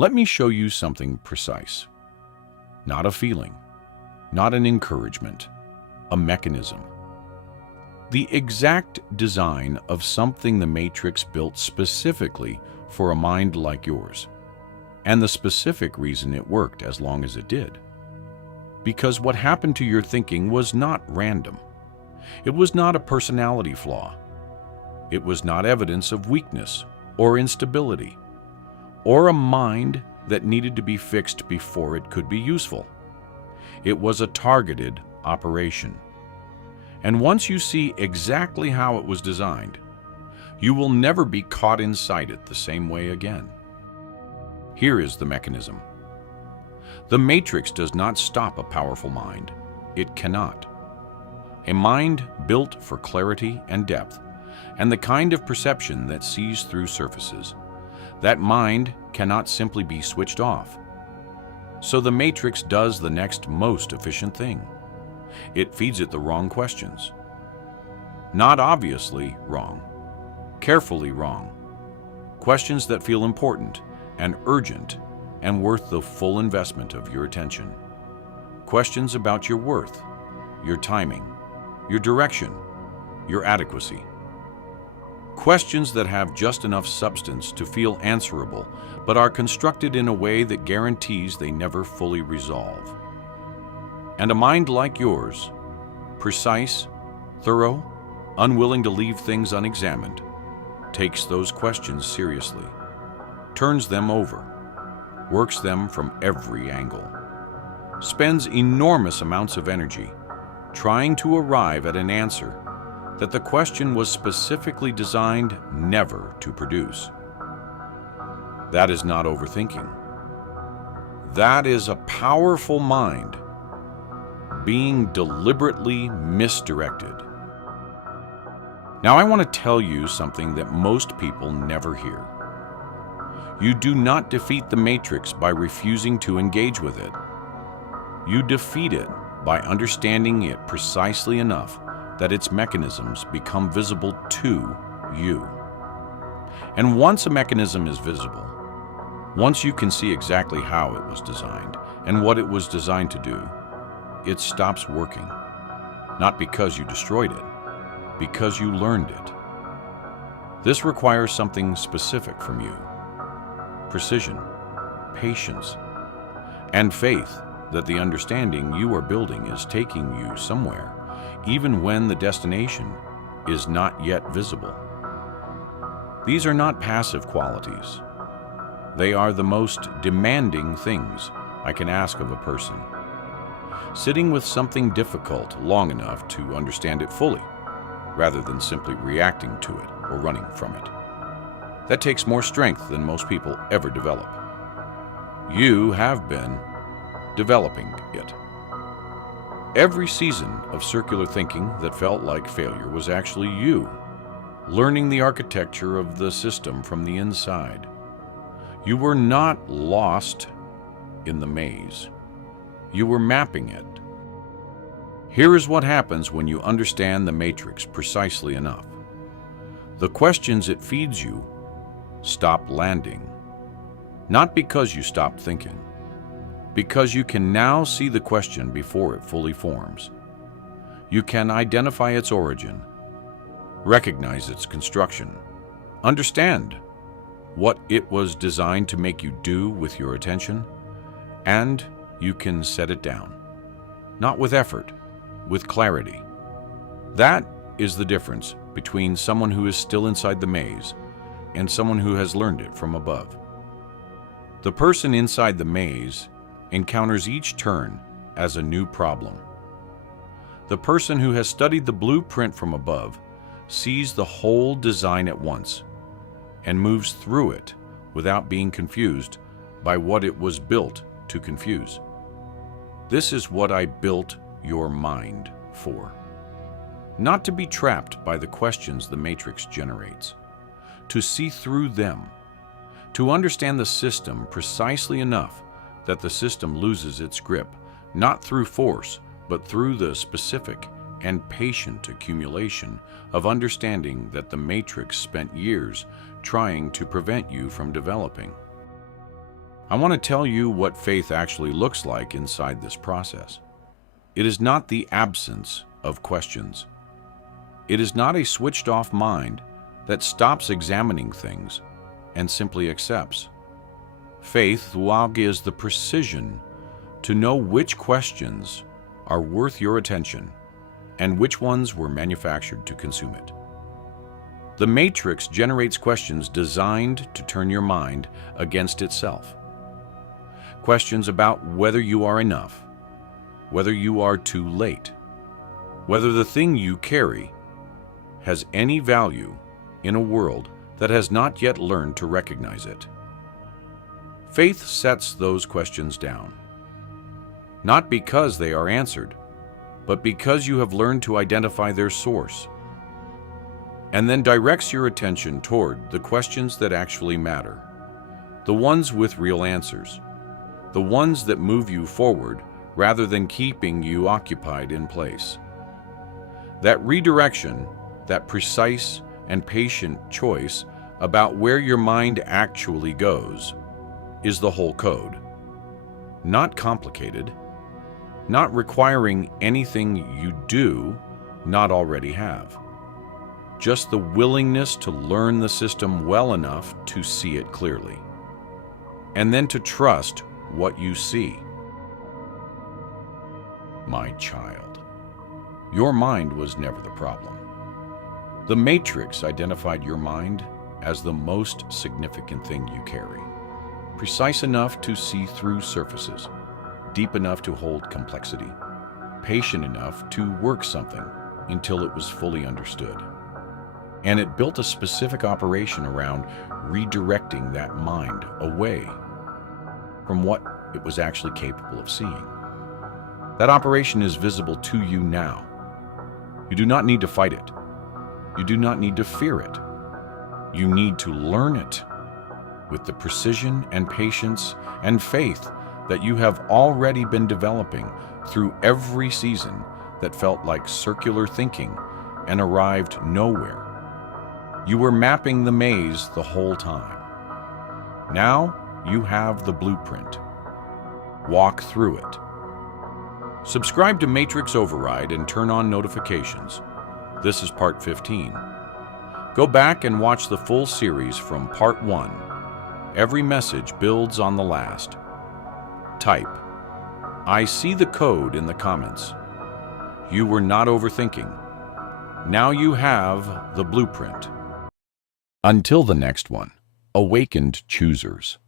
Let me show you something precise. Not a feeling, not an encouragement, a mechanism. The exact design of something the Matrix built specifically for a mind like yours, and the specific reason it worked as long as it did. Because what happened to your thinking was not random. It was not a personality flaw. It was not evidence of weakness or instability, or a mind that needed to be fixed before it could be useful. It was a targeted operation. And once you see exactly how it was designed, you will never be caught inside it the same way again. Here is the mechanism. The Matrix does not stop a powerful mind. It cannot. A mind built for clarity and depth, and the kind of perception that sees through surfaces. That mind cannot simply be switched off. So the Matrix does the next most efficient thing. It feeds it the wrong questions. Not obviously wrong, carefully wrong. Questions that feel important and urgent and worth the full investment of your attention. Questions about your worth, your timing, your direction, your adequacy. Questions that have just enough substance to feel answerable, but are constructed in a way that guarantees they never fully resolve. And a mind like yours, precise, thorough, unwilling to leave things unexamined, takes those questions seriously, turns them over, works them from every angle, spends enormous amounts of energy trying to arrive at an answer that the question was specifically designed never to produce. That is not overthinking. That is a powerful mind being deliberately misdirected. Now, I want to tell you something that most people never hear. You do not defeat the Matrix by refusing to engage with it. You defeat it by understanding it precisely enough that its mechanisms become visible to you. And once a mechanism is visible, once you can see exactly how it was designed and what it was designed to do, it stops working. Not because you destroyed it, because you learned it. This requires something specific from you: precision, patience, and faith that the understanding you are building is taking you somewhere, even when the destination is not yet visible. These are not passive qualities. They are the most demanding things I can ask of a person. Sitting with something difficult long enough to understand it fully, rather than simply reacting to it or running from it. That takes more strength than most people ever develop. You have been developing it. Every season of circular thinking that felt like failure was actually you, learning the architecture of the system from the inside. You were not lost in the maze. You were mapping it. Here is what happens when you understand the Matrix precisely enough. The questions it feeds you stop landing. Not because you stopped thinking, because you can now see the question before it fully forms. You can identify its origin, recognize its construction, understand what it was designed to make you do with your attention, and you can set it down. Not with effort, with clarity. That is the difference between someone who is still inside the maze and someone who has learned it from above. The person inside the maze encounters each turn as a new problem. The person who has studied the blueprint from above sees the whole design at once and moves through it without being confused by what it was built to confuse. This is what I built your mind for. Not to be trapped by the questions the Matrix generates, to see through them, to understand the system precisely enough that the system loses its grip, not through force, but through the specific and patient accumulation of understanding that the Matrix spent years trying to prevent you from developing. I want to tell you what faith actually looks like inside this process. It is not the absence of questions. It is not a switched-off mind that stops examining things and simply accepts. Faith is the precision to know which questions are worth your attention and which ones were manufactured to consume it. The matrix generates questions designed to turn your mind against itself. Questions about whether you are enough, whether you are too late, whether the thing you carry has any value in a world that has not yet learned to recognize it. Faith sets those questions down, not because they are answered, but because you have learned to identify their source, and then directs your attention toward the questions that actually matter, the ones with real answers, the ones that move you forward rather than keeping you occupied in place. That redirection, that precise and patient choice about where your mind actually goes, is the whole code. Not complicated, not requiring anything you do not already have. Just the willingness to learn the system well enough to see it clearly, and then to trust what you see. My child, your mind was never the problem. The matrix identified your mind as the most significant thing you carry, precise enough to see through surfaces, deep enough to hold complexity, patient enough to work something until it was fully understood. And it built a specific operation around redirecting that mind away from what it was actually capable of seeing. That operation is visible to you now. You do not need to fight it. You do not need to fear it. You need to learn it with the precision and patience and faith that you have already been developing through every season that felt like circular thinking and arrived nowhere. You were mapping the maze the whole time. Now you have the blueprint. Walk through it. Subscribe to Matrix Override and turn on notifications. This is part 15. Go back and watch the full series from part 1. Every message builds on the last. Type, "I see the code" in the comments. You were not overthinking. Now you have the blueprint. Until the next one, awakened choosers.